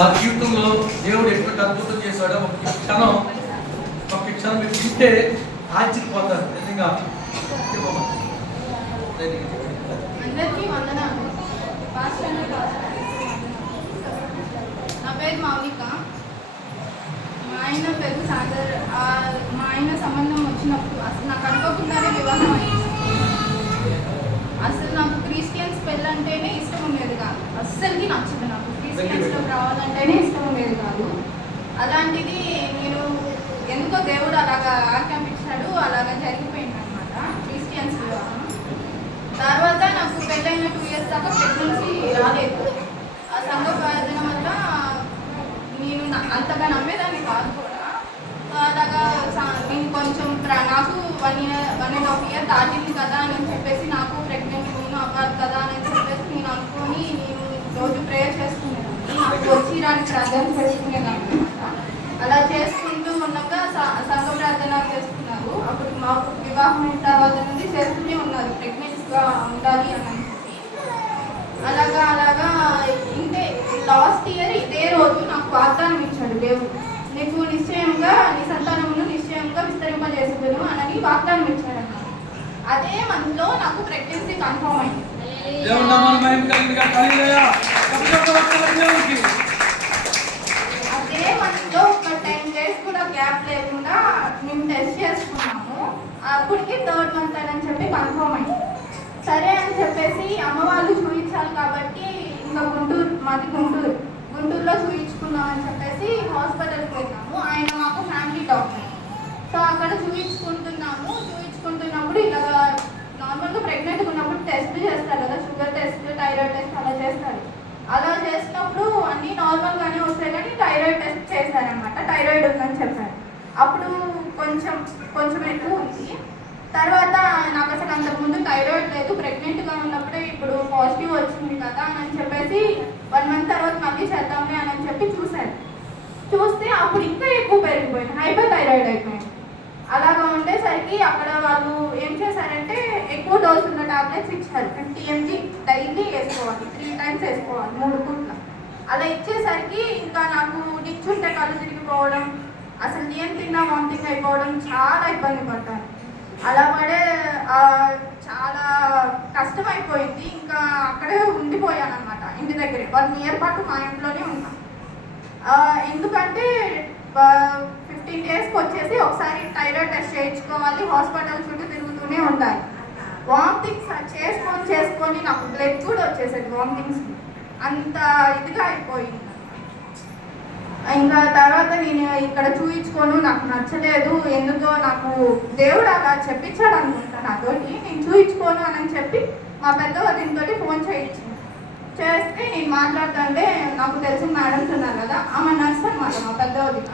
మా జీవితంలో దేవుడు ఎటువంటి అద్భుతం చేశాడో ఒక క్షణం మీరు వింటే ఆశ్చర్యపోతారు నిజంగా. అందరికీ వందనాలు. నా పేరు మౌనిక. మా ఆయన పేరు సాగర్. మా ఆయన సంబంధం వచ్చినప్పుడు అసలు నాకు అనుకోకుండానే వివాహం అయింది. అసలు నాకు క్రిస్టియన్స్ పెళ్ళి అంటేనే ఇష్టం ఉండేది కాదు, అస్సలకి నచ్చదు. నాకు క్రిస్టియన్స్లో రావాలంటేనే ఇష్టం ఉండేది కాదు. అలాంటిది నేను ఎందుకో దేవుడు అలాగా ఆజ్ఞాపించాడు, అలాగా జరిగిపోయింది అనమాట క్రిస్టియన్స్ వివాహం. తర్వాత నాకు పెళ్ళైన 2 years దాకా ప్రెగ్నెన్సీ రాలేదు. ఆ సంఘ ప్రార్థన వల్ల నేను అంతగా నమ్మేదాన్ని కాదు కూడా. అలాగా నేను కొంచెం నాకు 1.5 year దాటింది కదా అని చెప్పేసి, నాకు ప్రెగ్నెంట్ నేను అవ్వాలి కదా అని చెప్పేసి నేను అనుకొని నేను రోజు ప్రేయర్ చేసుకునేదాన్ని. నాకు వచ్చి రాని ప్రార్థన చేసుకునేదాన్ని అనమాట. అలా చేసుకుంటూ ఉండగా సంఘ ప్రార్థన చేస్తున్నారు. అప్పుడు మాకు వివాహం అయిన తర్వాత నుండి చేస్తూనే ఉన్నారు ప్రెగ్నెంట్గా ఉండాలి అని చెప్పి. అలాగా ఇంతే. లాస్ట్ ఇయర్ ఇదే రోజు నాకు వాగ్దానం ఇచ్చాడు దేవుడు. నీకు నిశ్చయంగా నీ సంతానమును నిశ్చయంగా విస్తరింపజేసుకును అని వాగ్దానం ఇచ్చాడు అన్నమాట. అదే మంత్లో నాకు ప్రెగ్నెన్సీ కన్ఫర్మ్ అయింది. అదే మంత్లో ఒక 10 days కూడా గ్యాప్ లేకుండా మేము టెస్ట్ చేసుకున్నాము. అప్పటికి 3rd month అని చెప్పి కన్ఫర్మ్ అయింది. సరే అని చెప్పేసి అమ్మ వాళ్ళు చూపించాలి కాబట్టి ఇంకా మాది గుంటూరులో చూపించుకున్నాం అని చెప్పేసి హాస్పిటల్కి వెళ్ళాము. ఆయన మాకు ఫ్యామిలీ డాక్టర్. సో అక్కడ చూపించుకుంటున్నప్పుడు ఇలా నార్మల్గా ప్రెగ్నెంట్గా ఉన్నప్పుడు టెస్ట్ చేస్తారు కదా, షుగర్ టెస్ట్, థైరాయిడ్ టెస్ట్ అలా చేస్తారు. అలా చేసినప్పుడు అన్నీ నార్మల్గానే వస్తాయి, కానీ థైరాయిడ్ టెస్ట్ చేశారనమాట. థైరాయిడ్ ఉందని చెప్పారు. అప్పుడు కొంచెం ఎక్కువ ఉంది. తర్వాత నాకు అసలు అంతకుముందు థైరాయిడ్ లేదు, ప్రెగ్నెంట్గా ఉన్నప్పుడే ఇప్పుడు పాజిటివ్ వచ్చింది కదా అని చెప్పేసి 1 month తర్వాత మళ్ళీ చేద్దాంలే అని చెప్పి చూస్తే అప్పుడు ఇంకా ఎక్కువ పెరిగిపోయింది, హైపర్ థైరాయిడ్ అయిపోయింది. అలాగా ఉండేసరికి అక్కడ వాళ్ళు ఏం చేశారంటే ఎక్కువ డోస్ ఉన్న టాబ్లెట్స్ ఇచ్చారు. 50 mg డైలీ వేసుకోవాలి, 3 times వేసుకోవాలి, 3 పూట్ల. అలా ఇచ్చేసరికి ఇంకా నాకు నిచ్చుంటే కళ్ళు తిరిగిపోవడం, అసలు ఏం తిన్నా వామిటింగ్ అయిపోవడం, చాలా ఇబ్బంది పడ్డాను. అలా పడే చాలా కష్టమైపోయింది. ఇంకా అక్కడే ఉండిపోయాను అనమాట ఇంటి దగ్గరే. 1 year పాటు మా ఇంట్లోనే ఉన్నాను. ఎందుకంటే 15 daysకి వచ్చేసి ఒకసారి థైరాయిడ్ టెస్ట్ చేయించుకోవాలి, హాస్పిటల్ చుట్టూ తిరుగుతూనే ఉండాలి. వామిటింగ్స్ చేసుకొని నాకు బ్లడ్ కూడా వచ్చేసేది వామిటింగ్స్. అంత ఇదిగా అయిపోయింది. ఇంకా తర్వాత నేను ఇక్కడ చూయించుకోను, నాకు నచ్చలేదు, ఎందుకో నాకు దేవుడు అలా చెప్పించాడు అనుకుంటా నాతోటి. నేను చూయించుకోను అని చెప్పి మా పెద్ద వదినతో ఫోన్ చేస్తే నేను మాట్లాడుతుంటే నాకు తెలిసిన మేడమ్స్ ఉన్నారు కదా, ఆమె నర్స్ అనమాట మా పెద్ద వదిన.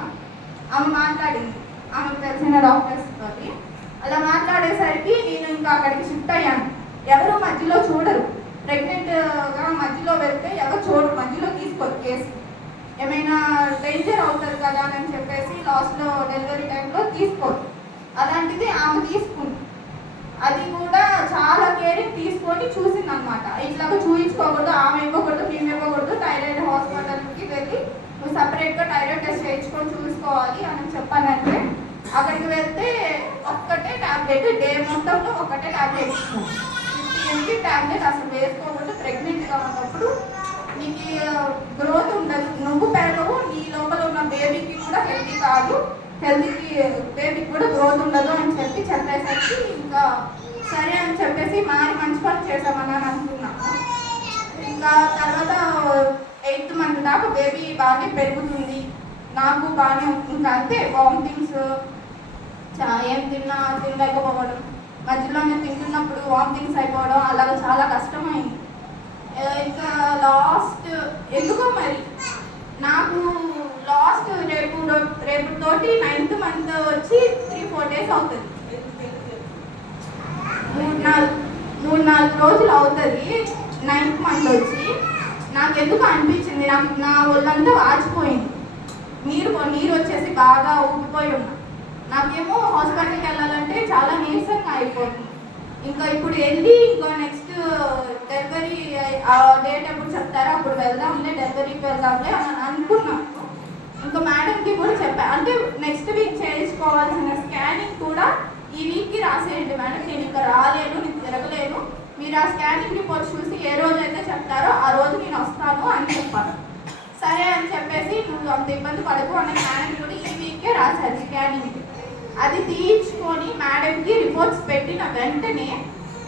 ఆమె మాట్లాడింది ఆమెకు తెలిసిన డాక్టర్స్ తోటి. అలా మాట్లాడేసరికి నేను ఇంకా అక్కడికి షిఫ్ట్ అయ్యాను. ఎవరు మధ్యలో చూడరు, ప్రెగ్నెంట్గా మధ్యలో వెళ్తే ఎవరు చూడరు, మధ్యలో తీసుకోరు కేసు. ఏమైనా డేంజర్ అవుతుంది కదా అని చెప్పేసి లాస్ట్లో డెలివరీ టైంలో తీసుకోరు. అలాంటిది ఆమె తీసుకుంది. అది కూడా చాలా కేరింగ్ తీసుకొని చూసింది అనమాట. ఇట్లాగా చూయించుకోకూడదు, ఆమె ఇవ్వకూడదు, మేము ఇవ్వకూడదు, థైరాయిడ్ హాస్పిటల్కి వెళ్ళి నువ్వు సపరేట్గా థైరాయిడ్ టెస్ట్ చేయించుకొని చూసుకోవాలి అని చెప్పానంటే అక్కడికి వెళ్తే ఒక్కటే ట్యాబ్లెట్, డే మొత్తంలో ఒకటే ట్యాబ్లెట్ ఇస్తాను. 50 mg ట్యాబ్లెట్ అసలు వేసుకోకూడదు, ప్రెగ్నెంట్గా ఉన్నప్పుడు నీకు గ్రోత్ ఉండదు, నువ్వు పెరగవు, నీ లోపల ఉన్న బేబీకి కూడా హెల్తీ కాదు, బేబీకి కూడా గ్రోత్ ఉండదు అని చెప్పేసరికి ఇంకా సరే అని చెప్పేసి మంచి పని చేసామని అనుకున్నాము. ఇంకా తర్వాత 8th month దాకా బేబీ బాగానే పెరుగుతుంది, నాకు బాగానే ఇంకా అంతే. వామిటింగ్స్ ఏం తినలేకపోవడం, మధ్యలోనే తింటున్నప్పుడు వామిటింగ్స్ అయిపోవడం, అలాగ చాలా కష్టమైంది. ఇంకా లాస్ట్ ఎందుకో మరి నాకు లాస్ట్ రేపుతోటి 9th month వచ్చి 3-4 days అవుతుంది, 3-4 రోజులు అవుతుంది 9th month వచ్చి. నాకు ఎందుకు అనిపించింది, నా ఒళ్ళంతా వాచిపోయింది, నీరు వచ్చేసి బాగా ఊగిపోయి ఉన్నా. నాకేమో హాస్పిటల్కి వెళ్ళాలంటే చాలా నీరసంగా అయిపోతుంది. ఇంకా ఇప్పుడు వెళ్ళి నెక్స్ట్ డెలివరీ డేట్ ఎప్పుడు చెప్తారో అప్పుడు వెళ్దాంలే, డెలివరీకి వెళ్దాంలే అని అనుకున్నాను. ఇంకా మేడంకి కూడా చెప్పాను, అంటే నెక్స్ట్ వీక్ చేయించుకోవాల్సిన స్కానింగ్ కూడా ఈ వీక్కి రాసేయండి మేడం, నేను ఇంకా రాలేను, నేను తిరగలేను, మీరు ఆ స్కానింగ్ రిపోర్ట్ చూసి ఏ రోజు అయితే చెప్తారో ఆ రోజు నేను వస్తాను అని చెప్పాను. సరే అని చెప్పేసి నువ్వు అంత ఇబ్బంది పడకు అనే మేడం కూడా ఈ వీకే రాశారు స్కానింగ్. అది తీయించుకొని మేడంకి రిపోర్ట్స్ పెట్టిన వెంటనే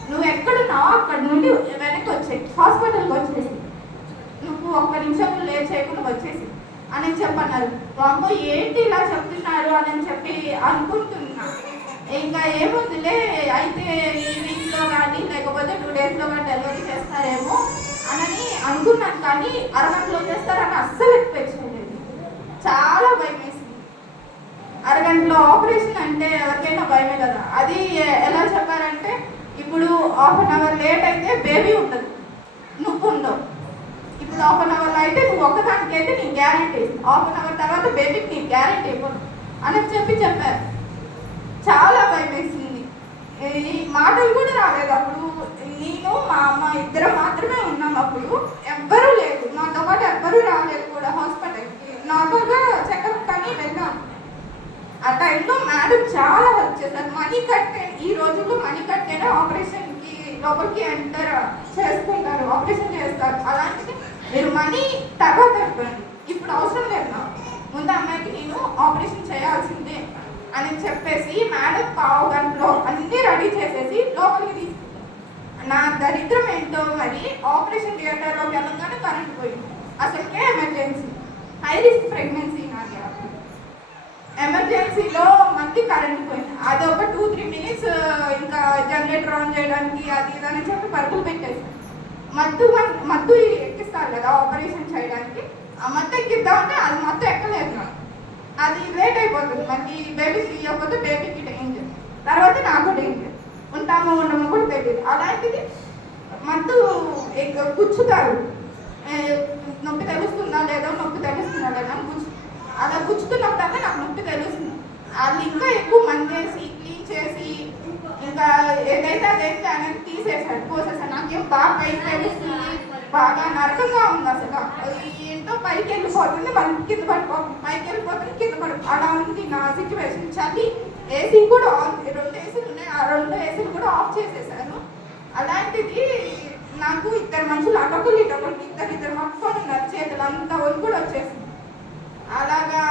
నువ్వు ఎక్కడున్నావో అక్కడ నుండి వెనక్కి వచ్చేయి, హాస్పిటల్కి వచ్చేసి నువ్వు ఒక్క నిమిషం లేట్ చేయకుండా వచ్చేసి అని చెప్పన్నారు. బాబు ఏంటి ఇలా చెప్తున్నారు అని చెప్పి అనుకుంటున్నా. ఇంకా ఏముందిలే అయితే ఈ వీక్లో కానీ లేకపోతే 2 డేస్లో కానీ డెలివరీ చేస్తారేమో అని అనుకున్నాను, కానీ అరగంటలో చేస్తారని అస్సలు ఎక్స్పెక్ట్ చేయలేదు. చాలా భయం వేసింది. అరగంటలో ఆపరేషన్ అంటే ఎవరికైనా భయమే కదా. అది ఎలా చెప్పారంటే ఇప్పుడు 1/2 అవర్ లేట్ అయితే బేబీ ఉండదు, నువ్వు ఉండవు. ఇప్పుడు 1/2 అవర్ అయితే నువ్వు ఒక్కదానికి అయితే నీకు గ్యారెంటీ, 1/2 అవర్ తర్వాత బేబీకి నీకు గ్యారెంటీ ఇవ్వదు అని చెప్పారు. చాలా భయం వేసింది. ఈ మాటలు కూడా రాలేదు అప్పుడు. నేను మా అమ్మ ఇద్దరం మాత్రమే ఉన్నాం అప్పుడు, ఎవ్వరూ లేదు నాతో పాటు, ఎవ్వరూ రాలేదు కూడా హాస్పిటల్కి. నార్మల్గా చెకప్ కానీ వెళ్ళాను. ఆ టైంలో మేడం చాలా హెల్ప్ చేశారు. మనీ కట్టే ఈ రోజుల్లో మనీ కట్టేనే ఆపరేషన్కి లోపలికి ఎంటర్ చేసుకుంటారు, ఆపరేషన్ చేస్తారు. అలాంటిది మీరు మనీ తర్వాత ఇవ్వండి, ఇప్పుడు అవసరం లేదు నాకు, ముందు అమ్మాయికి నేను ఆపరేషన్ చేయాల్సిందే అని చెప్పేసి మేడం 1/2 గంటలో అన్నీ రెడీ చేసేసి లోపలికి తీసుకుంటారు. నా దరిద్రం ఏంటో మరి, ఆపరేషన్ థియేటర్లోకి వెళ్ళగానే కరెంట్ పోయింది. అసలుకే ఎమర్జెన్సీ, హై రిస్క్ ప్రెగ్నెన్సీ నాది. ఎమర్జెన్సీలో మళ్ళీ కరెంట్ పోయింది. అది ఒక 2-3 మినిట్స్ ఇంకా జనరేటర్ ఆన్ చేయడానికి అది ఇదని చెప్పి పరుగులు పెట్టేసాను. మత్తు ఎక్కిస్తారు కదా ఆపరేషన్ చేయడానికి, ఆ మత్తు ఎక్కిద్దామంటే అది మత్తు ఎక్కలేదు నాకు. అది లేట్ అయిపోతుంది, మళ్ళీ బేబీకి ఇవ్వకపోతే బేబీకి డేంజర్, తర్వాత నాకు డేంజర్, ఉంటామో ఉండమో కూడా తెలియదు. అలాంటిది మత్తు గుచ్చుతారు, నొప్పి తెలుస్తుందా లేదో అని అలా గుచ్చుతున్నప్పుడల్లా నాకు నొప్పి తెలుస్తుంది. అది ఇంకా ఎక్కువ మందేసి క్లీన్ చేసి ఇంకా ఏదైతే అదైతే అనేది తీసేసాడు, పోసేసాడు. నాకేం బాగా పైకి తెలుస్తుంది, బాగా నరకంగా ఉంది అసలు. ఏంటో పైకి వెళ్ళిపోతుంది, మళ్ళీ కింద పడిపోతుంది, పైకి వెళ్ళిపోతుంది, కింద పడిపోతుంది, అలా ఉంది నా సిచ్యువేషన్. చలి ఏసీ కూడా ఆన్, 2 ఏసీలు ఉన్నాయి, ఆ 2 ఏసీలు కూడా ఆఫ్ చేసేసాను. అలాంటిది నాకు 2 మనుషులు అటొకరు ఇటొకరు ఇద్దరు మొత్తం ఉన్నారు, చేతులు అంతా ఒళ్ళు కూడా వచ్చేసింది. అలాగా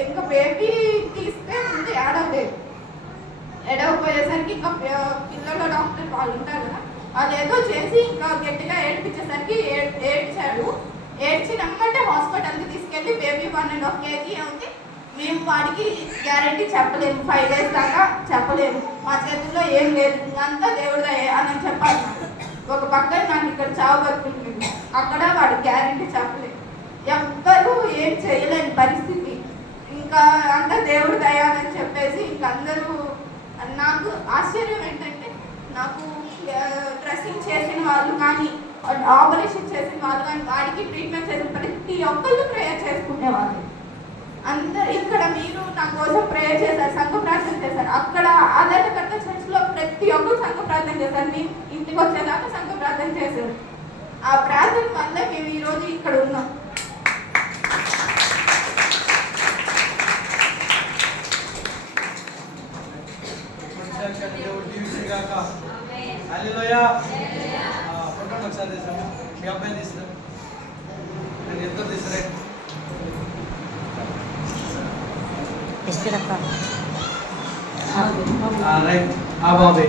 ఇంకా బేబీ తీస్తే ముందు ఎడవపోయేసరికి ఇంకా పిల్లల డాక్టర్ వాళ్ళు ఉంటారు కదా, అదేదో చేసి ఇంకా గట్టిగా ఏడిపించేసరికి ఏడ్చాడు. ఏడ్చినమ్మంటే హాస్పిటల్కి తీసుకెళ్ళి బేబీ 1.5 kg ఉంది, మేము వాడికి గ్యారెంటీ చెప్పలేము, 5 days దాకా చెప్పలేము, మా చేతుల్లో ఏం లేదు, అంతా దేవుడిదే అని చెప్పాలి. ఒక పక్కన నాకు ఇక్కడ చావు బతుకుంటుంది, అక్కడ వాడు గ్యారెంటీ చెప్పలేదు. ఎవ్వరూ ఏం చేయలేని పరిస్థితి, ఇంకా అంతా దేవుడి దయాలని చెప్పేసి ఇంక అందరూ. నాకు ఆశ్చర్యం ఏంటంటే నాకు డ్రెస్సింగ్ చేసిన వాళ్ళు కానీ ఆపరేషన్ చేసిన వాళ్ళు కానీ వాడికి ట్రీట్మెంట్ చేసిన ప్రతి ఒక్కళ్ళు ప్రేయర్ చేసుకునేవాళ్ళు. అందరు ఇక్కడ మీరు నా కోసం ప్రేయర్ చేశారు, సంఘ ప్రార్థన చేశారు. అక్కడ ఆధారకర్త చర్చ్లో ప్రతి ఒక్కరు సంఘ ప్రార్థన చేశారు. మేము ఇంటికి వచ్చేదాకా సంఘ ప్రార్థన చేశారు. ఆ ప్రార్థన వల్ల మేము ఈరోజు ఇక్కడ ఉన్నాం. ఒకసారి మీ అబ్బాయి తీసుకురా, నేను ఎంత తీసుకురా రైట్ ఆ బాబే